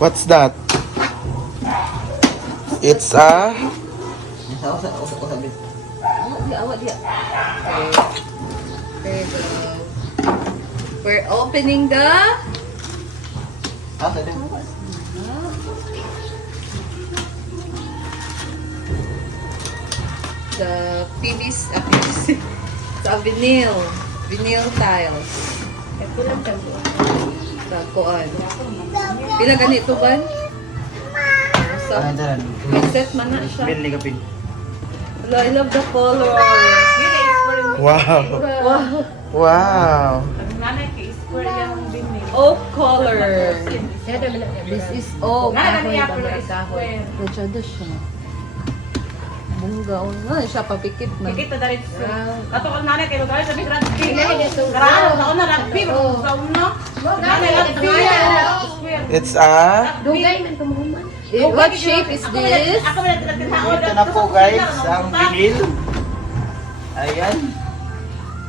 What's that? It's a... There you go. We're opening the... The PVC, sa vinyl tiles. Sa kuan. Pila ganito ba? So, set man na siya. I love the color. Wow. Wow. Oak color. This is oak. Masyado siya. Bunggaw na siya, papikit na. Pikit na dahil. Ato ko nanay kayo dahil sabi rugby. Karaan na una rugby. Kauna. Nanay rugby. It's a... Dugay man tumuhuman. What shape is this? Ako na tinatawag. Ito na po guys, ang vinil. Ayan.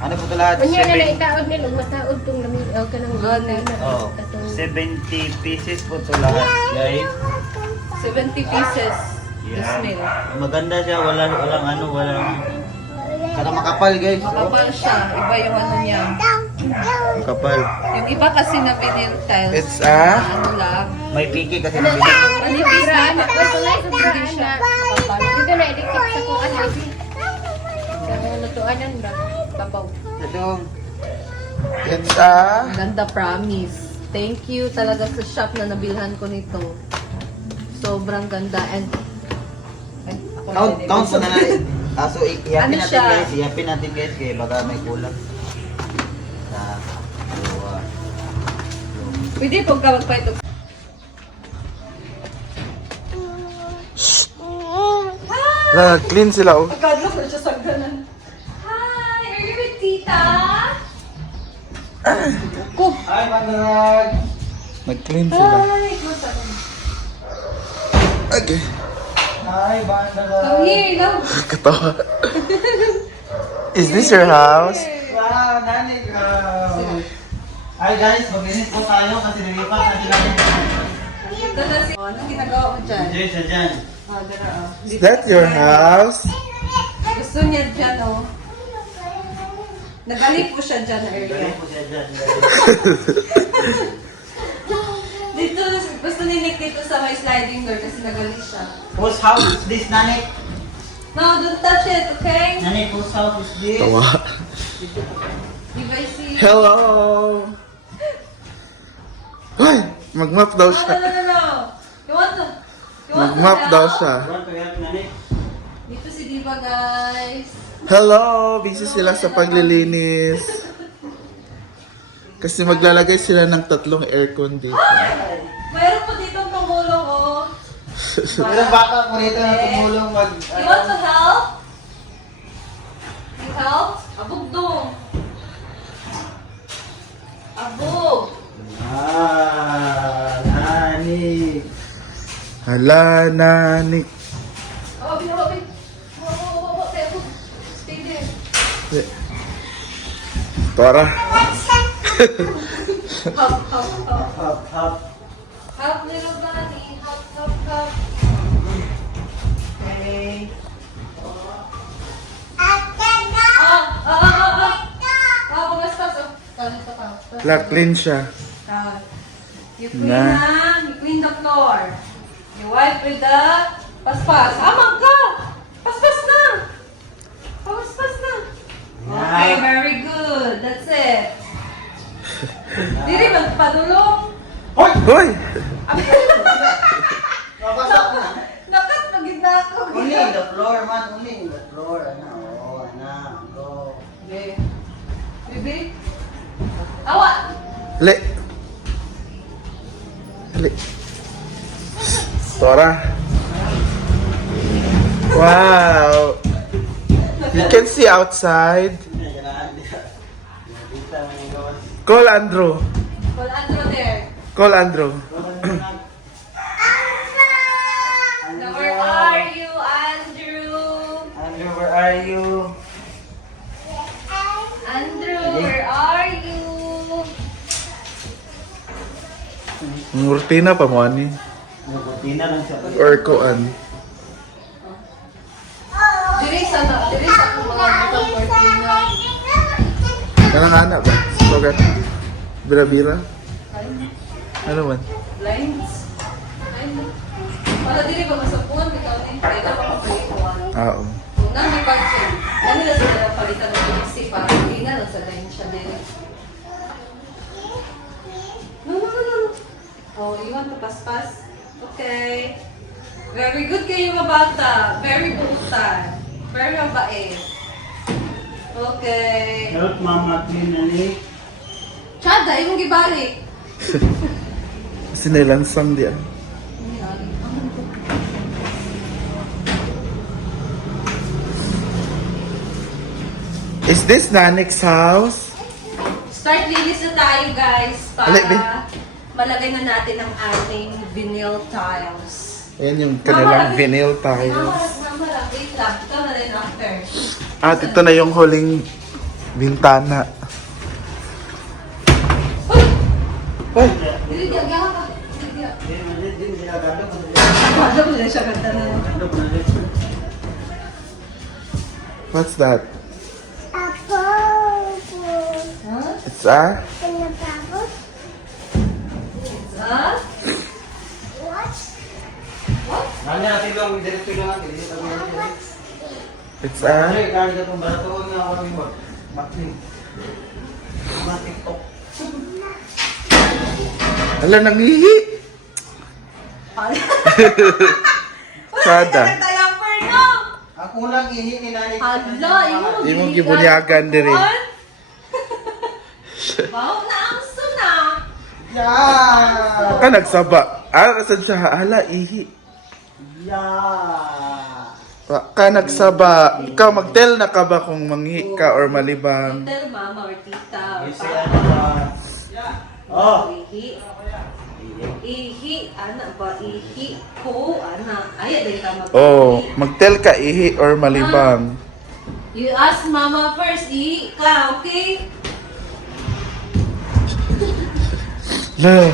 Ano po ito lahat? Unya na itaod nila, mataod tong lamigaw ka ng Oh, 70 pieces po ito lahat guys. 70 pieces. This Yeah. meal. Maganda siya, walang saka makapal guys. Makapal siya. Iba yung ano niya. Makapal. Yung iba kasi na vinyl tiles. It's a... Ano lang. May piki kasi na binili. Manipis na. Hindi siya. Dito na idikit sa kuan lagi. Sa lutuanan ba? Babaw. Sadong. It's a... Ganda, promise. Thank you talaga sa shop na nabilhan ko nito. Sobrang ganda. And Count po na natin. So, i-happy Ano natin siya? guys. I-happy natin guys kaya baka may kulang. pwede pag kawag pa ito. Clean sila oh. Pagkadlo ko siya sa ganan. Hi! Are you with Tita? Hi, Mandag! Nag-clean sila. Hi! Okay. Hi, Mandag! Come here, love. Katawa. Is this your house? Wow, nani ka! Hi guys, mag-inis po tayo kasi nilipat na sila. Ito na si... Anong ginagawa mo dyan? Diyan siya dyan. Dara, Is that your house? Gusto niya dyan, oh. Nagalip ko siya dyan na area. Galing po siya dyan. Dito, gusto ni Nick dito sa may sliding door kasi nagalip siya. Whose house is this, Nani? No, don't touch it, okay? Nani, whose house is this? Tawa. If I see... Hello! Ay! Mag-map daw No, siya. no. You want to Mag-map daw help? siya. Want to help, Nani? Dito si Diva, guys. Hello! Busy sila sa paglilinis. Kasi maglalagay sila ng 3 aircon dito. Mayroon po dito tumulong, oh. Pero baka po rito na tumulong mag... You want to help? You help? Abog dong. Abog. Nani! Hala, Nani. Oh, binawabin. Whoa. Stay there. Tora. Hop. Help, little bunny. Help. Okay. Pagastos. Ganito pa. Clean siya. You clean the floor. You wipe with the paspas. Amang ka! Paspas na! Paspas na! Okay, very good. That's it. Dili magpadulong. Hoy! Mabasok na. Nakat, magigna ako. Only in the floor, man. Only in the floor. Go. Bibi? Awa! Le. Tora. Wow. You can see outside. Call Andrew. Call Andrew there. Call Andrew. Now, where are you, Andrew? Andrew, where are you? Andrew, where are you? Murtina pa mo ani. Nagkutina lang siya. Or kuan. Diri sa mga butang cortina. Kanang anak ba? Slogan. Bira-bira. Ano man? Lines. Para dili ba masapon bitaw ni kaya pa kapalikuan. Oo. Kung nang may budget, kanila sila palitan ng taxi para hindi na lang sa line siya din. No. Oh, you want to paspas? Okay. Very good kayo mga bata. Very buta. Very mabait. Okay. Dapat mama clean Chada, yung gibalik. Sinilansang diyan. Is this Nanik's house? Start linis na tayo guys para Alay, babe. malagay na natin ang ating vinyl tiles. Ayan yung kanilang vinyl tiles. Mama, wait lang. Ito na rin after. At ito na yung huling bintana. Ay! Dili di agya ka. Dili di. Din ginagado ko. Ano mo na siya kanta na. What's that? Huh? It's a... Huh? Nanya natin lang, diretso lang natin. It's a... Ay, kahit itong barato nga ako ng Matik. Matiktok. Ala, nangihi! Sada. Diaper no! Ako lang ihi ni nanay. Hala, imo Di mo gibunyagan diri. Wow, naangso na. Yeah! Ah, nagsaba. Ah, kasad siya. Hala, ihi. Yeah! Ka nagsaba. Ikaw, mag-tell na ka ba kung manghi ka or malibang? Tell mama or tita or Kasi papa. ano ba? Oh! Ihi. Ihi. Ana ba? Ihi ko. Ana. Ay, din ka mag-ihi. Oh, mag-tell ka ihi or malibang. You ask mama first. Ihi ka, okay? La.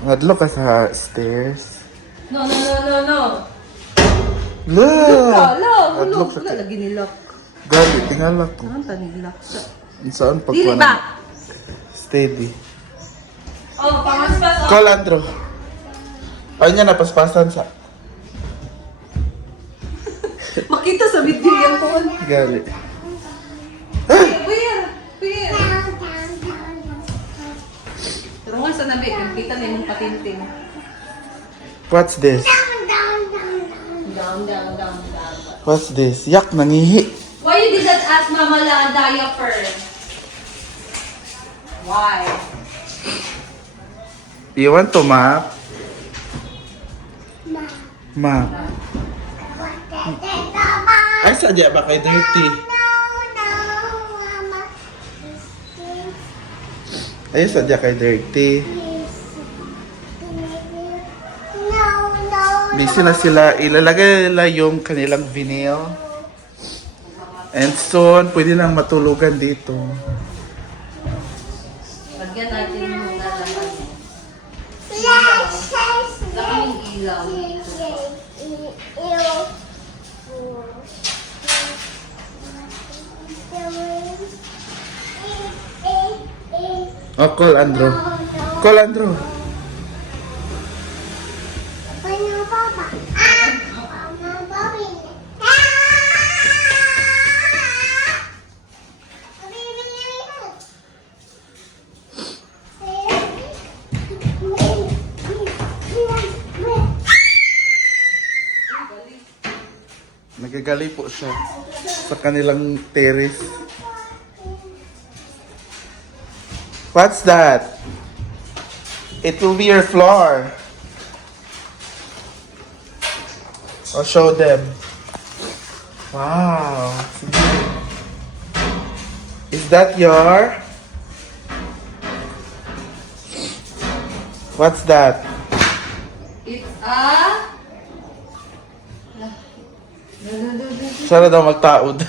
Ngadlo ka sa stairs. No. La. Hala, Ngadlo hulog. sa... Wala lagi nilak. Gali, tingala ko. Ang tanilak sa... Saan Dili pagkuhan? ba? Steady. Oh, pangaspas. Call Andrew. Ay niya napaspasan sa... Makita sa video yan ko. Gali. Where? Pero nga sa nabi, kita na yung patinting. What's this? Down. What's this? Yak, nangihi. Why you did not ask Mama La diaper? Why? You want to map? Map. Ay, sadya ba kay dirty? Ay, sadya kay dirty. Busy na sila. Ilalagay nila yung kanilang vinyl. And soon, pwede nang matulugan dito. Lagyan natin muna lahat. Laking ilaw. Oh, call Andrew. Call Andrew. Nagagali po siya sa kanilang terrace. What's that? It will be your floor. I'll show them. Wow. Is that your? What's that? It's a... Sana daw magtaod.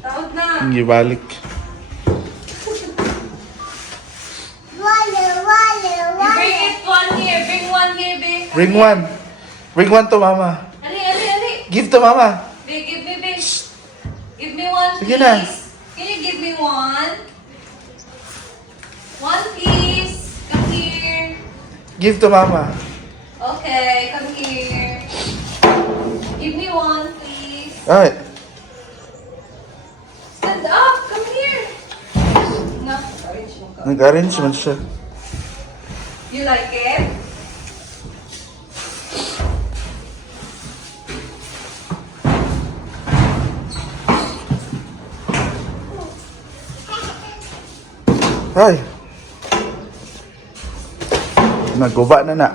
Taot na. Ibalik. one here, babe. Bring one. Bring one to mama. Ali, ali, ali. Give to mama. Babe, give me, babe. Give me one, Sige please. na. Can you give me one? One, please. Come here. Give to mama. Okay, come here. Give me one, please. Alright. Stand up. Come here. No, orange mo ka. Nag-arrange man siya. You like it? Ay. Naguba na na.